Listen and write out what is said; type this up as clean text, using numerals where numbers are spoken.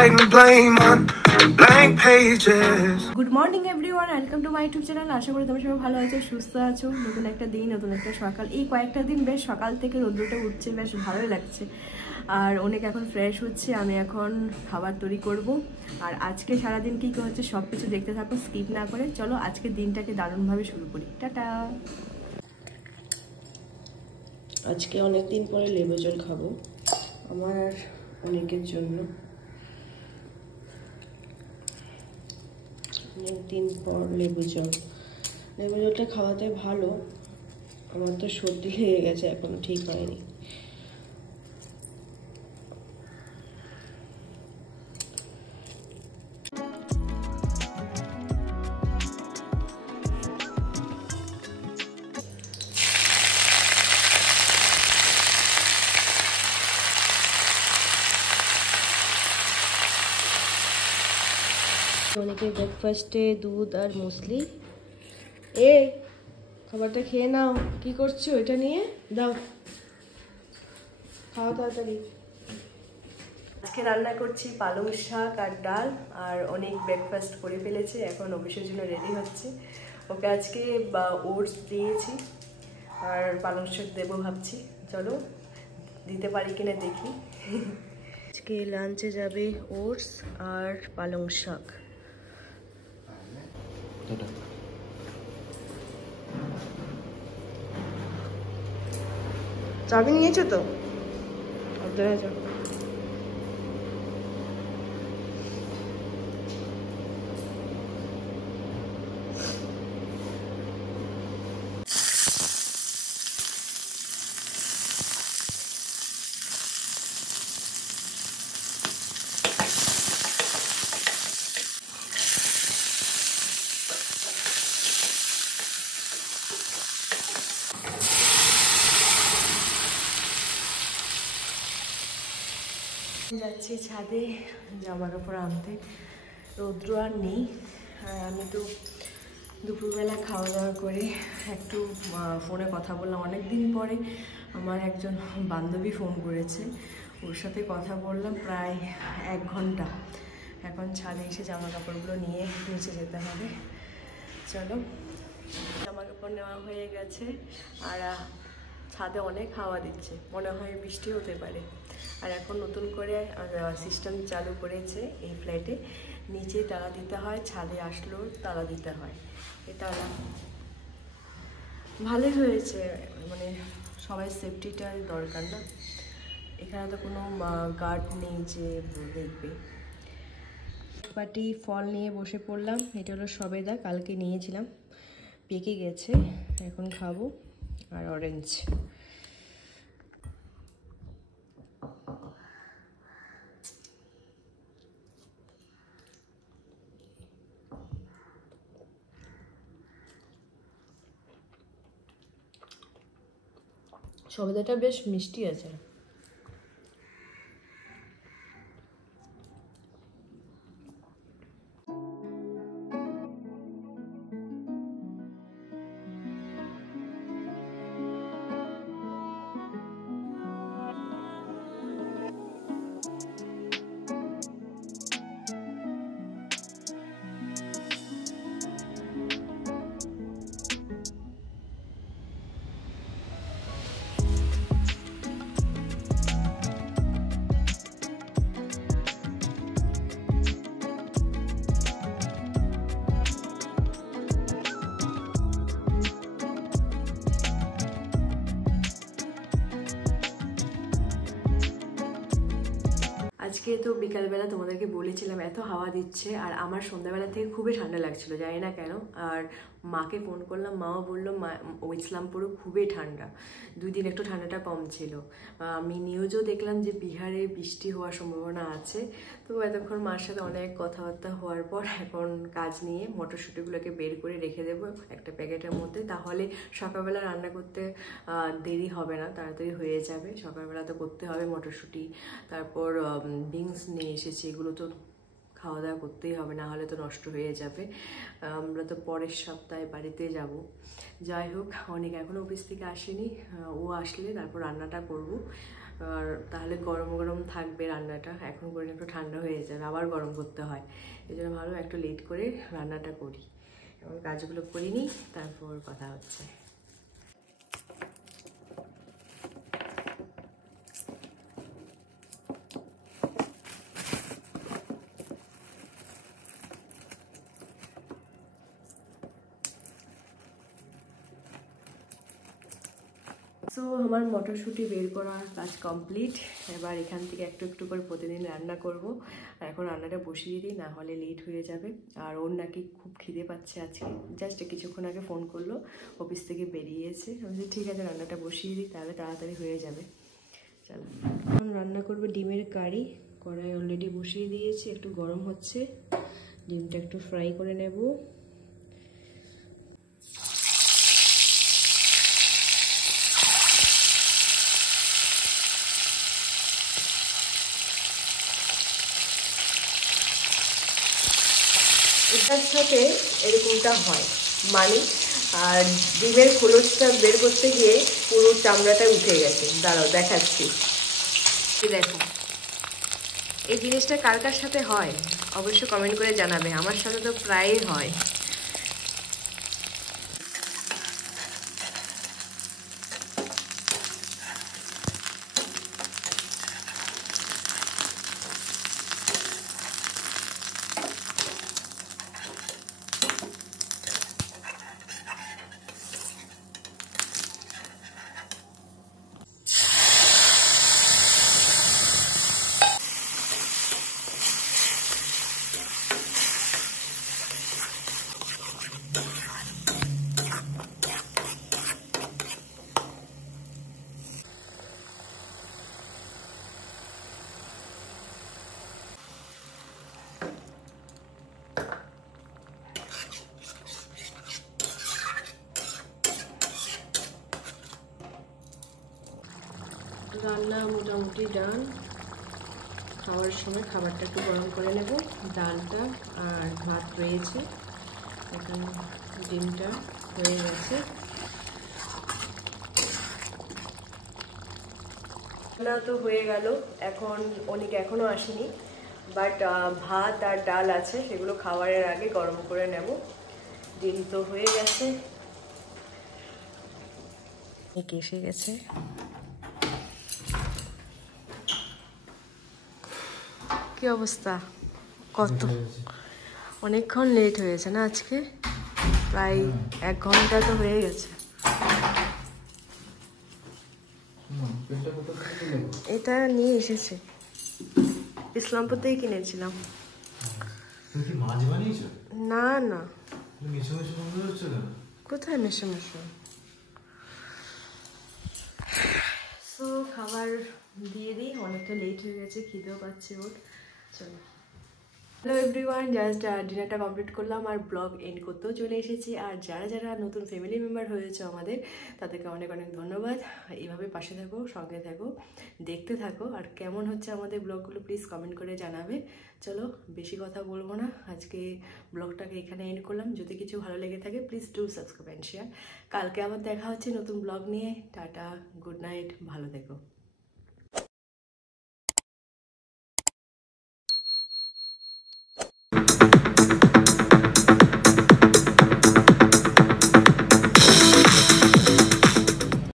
writing blame on blank pages. Good morning everyone, welcome to my YouTube channel. আশা করি তোমরা সবাই ভালো আছো, সুস্থ আছো। নতুন একটা দিন, নতুন একটা সকাল। এই কয়েকটা দিন বেশ সকাল থেকে রোদ্রটা উঠছে, বেশ ভালোই লাগছে। আর অনেক এখন ফ্রেশ হচ্ছে। আমি এখন খাবার তৈরি করব। আর আজকে সারাদিন কী কী হচ্ছে সব কিছু দেখতে থাকো, স্কিপ না করে। চলো আজকে দিনটাকে দারুণভাবে শুরু করি। টাটা। আজকে অনেক দিন পরে লেবু জল খাবো, আমার আর অনেকের জন্য। অনেকদিন পর লেবু জলটা খাওয়াতে ভালো। আমার তো সর্দি লেগে গেছে, এখনো ঠিক হয়নি। অনেকে ব্রেকফাস্টে দুধ আর মুসলি। খাবারটা খেয়ে নাও। কি করছো? এটা নিয়ে দাও, খাওয়া তাড়াতাড়ি। আজকে রান্না করছি পালং শাক আর ডাল। আর অনেক ব্রেকফাস্ট করে ফেলেছে, এখন অফিসের জন্য রেডি হচ্ছে। ওকে আজকে ওটস দিয়েছি আর পালং শাক দেবো ভাবছি। চলো দিতে পারি কিনা দেখি। আজকে লাঞ্চে যাবে ওটস আর পালং শাক। চাবি নিয়েছো তো? যাচ্ছি ছাদে জামা কাপড় আনতে। রৌদ্র আর নেই। আমি তো দুপুরবেলা খাওয়া দাওয়া করে একটু ফোনে কথা বললাম। অনেক দিন পরে আমার একজন বান্ধবী ফোন করেছে, ওর সাথে কথা বললাম প্রায় 1 ঘন্টা। এখন ছাদে এসে জামা কাপড়গুলো নিয়ে নিচে যেতে হবে। চলো, জামা কাপড় নেওয়া হয়ে গেছে। আর ছাদে অনেক হাওয়া দিচ্ছে, মনে হয় বৃষ্টি হতে পারে। আর এখন নতুন করে সিস্টেম চালু করেছে এই ফ্ল্যাটে, নিচে তালা দিতে হয়, ছাদে আসলেও তালা দিতে হয়। এটা ভালোই হয়েছে, মানে সবাই সেফটিটার দরকার না। এখানে তো কোনো গার্ড নেই যে দেখবে। পাটি ফল নিয়ে বসে পড়লাম। এটা হলো সবেদা, কালকে নিয়েছিলাম, পেকে গেছে, এখন খাবো। আর অরেঞ্জ। সবেদাটা বেশ মিষ্টি আছে। আজকে তো বিকালবেলা তোমাদেরকে বলেছিলাম এত হাওয়া দিচ্ছে, আর আমার সন্ধ্যাবেলা থেকে খুবই ঠান্ডা লাগছিল, জানি না কেন। আর মাকে ফোন করলাম, মাও বললো ইসলামপুরও খুবই ঠান্ডা, 2 দিন একটু ঠান্ডাটা কম ছিল। আমি নিউজও দেখলাম যে বিহারে বৃষ্টি হওয়ার সম্ভাবনা আছে। তো এতক্ষণ মার সাথে অনেক কথাবার্তা হওয়ার পর এখন কাজ নিয়ে মটরশুঁটিগুলোকে বের করে রেখে দেবো একটা প্যাকেটের মধ্যে, তাহলে সকালবেলা রান্না করতে দেরি হবে না, তাড়াতাড়ি হয়ে যাবে। সকালবেলা তো করতে হবে মটরশুঁটি, তারপর বিনস নিয়ে এসেছি, এগুলো তো খাওয়া দাওয়া করতেই হবে, না হলে তো নষ্ট হয়ে যাবে। আমরা তো পরের সপ্তাহে বাড়িতে যাব। যাই হোক, অনেক এখনও অফিস থেকে আসেনি, ও আসলে তারপর রান্নাটা করব। আর তাহলে গরম গরম থাকবে রান্নাটা, এখন করে একটু ঠান্ডা হয়ে যাবে, আবার গরম করতে হয়। এই জন্য ভালো একটু লেট করে রান্নাটা করি, এবং কাজগুলো করিনি, তারপর কথা হচ্ছে। সো আমার মটরশুঁটি বের করার কাজ কমপ্লিট। এবার এখান থেকে একটু একটু করে প্রতিদিন রান্না করব। এখন রান্নাটা বসিয়ে দিই, না হলে লেট হয়ে যাবে। আর ওর নাকি খুব খিদে পাচ্ছে আজকে, জাস্ট কিছুক্ষণ আগে ফোন করলো, অফিস থেকে বেরিয়েছে। আমি ঠিক আছে রান্নাটা বসিয়ে দিই, তাহলে তাড়াতাড়ি হয়ে যাবে। চলো, এখন রান্না করবো ডিমের কারি। কড়াই অলরেডি বসিয়ে দিয়েছি, একটু গরম হচ্ছে, ডিমটা একটু ফ্রাই করে নেব। এটার সাথে এরকমটা হয়, মানে আর ডিমের খোলসটা বের করতে গিয়ে পুরো চামড়াটা উঠে গেছে। দাঁড়াও দেখাচ্ছি, দেখো। এই জিনিসটা কার কার সাথে হয় অবশ্যই কমেন্ট করে জানাবে, আমার সাথে তো প্রায়ই হয়। রান্না মোটামুটি ডান। খাওয়ার সময় খাবারটা একটু গরম করে নেব। ডালটা আর ভাত রয়েছে, এখন ডিমটা হয়ে গেছে। রান্না তো হয়ে গেল, এখন অনেক এখনও আসেনি, বাট ভাত আর ডাল আছে, সেগুলো খাবারের আগে গরম করে নেব। ডিম তো হয়ে গেছে, এসে গেছে। কি অবস্থা? কত অনেকক্ষণ লেট হয়েছে না আজকে, প্রায় 1 ঘন্টা তো হয়ে গেছে। এটা নিয়ে এসেছে, ইসলামপুর থেকে কিনেছিলাম। না না, কোথায় মেশো মেশো। সো খাবার দিয়ে দিই, অনেকটা লেট হয়ে গেছে, খিদেও পাচ্ছে ওর। চলো, হ্যালো এভরিওয়ান, জাস্ট ডিনারটা কমপ্লিট করলাম আর ব্লগ এন্ড করতেও চলে এসেছি। আর যারা যারা নতুন ফ্যামিলি মেম্বার হয়েছে আমাদের, তাদেরকে অনেক অনেক ধন্যবাদ। এইভাবে পাশে থাকো, সঙ্গে থাকো, দেখতে থাকো। আর কেমন হচ্ছে আমাদের ব্লগগুলো প্লিজ কমেন্ট করে জানাবে। চলো, বেশি কথা বলবো না, আজকে ব্লগটাকে এখানে এন্ড করলাম। যদি কিছু ভালো লেগে থাকে please do subscribe and share. কালকে আবার দেখা হচ্ছে নতুন ব্লগ নিয়ে। টাটা, গুড নাইট, ভালো থেকো।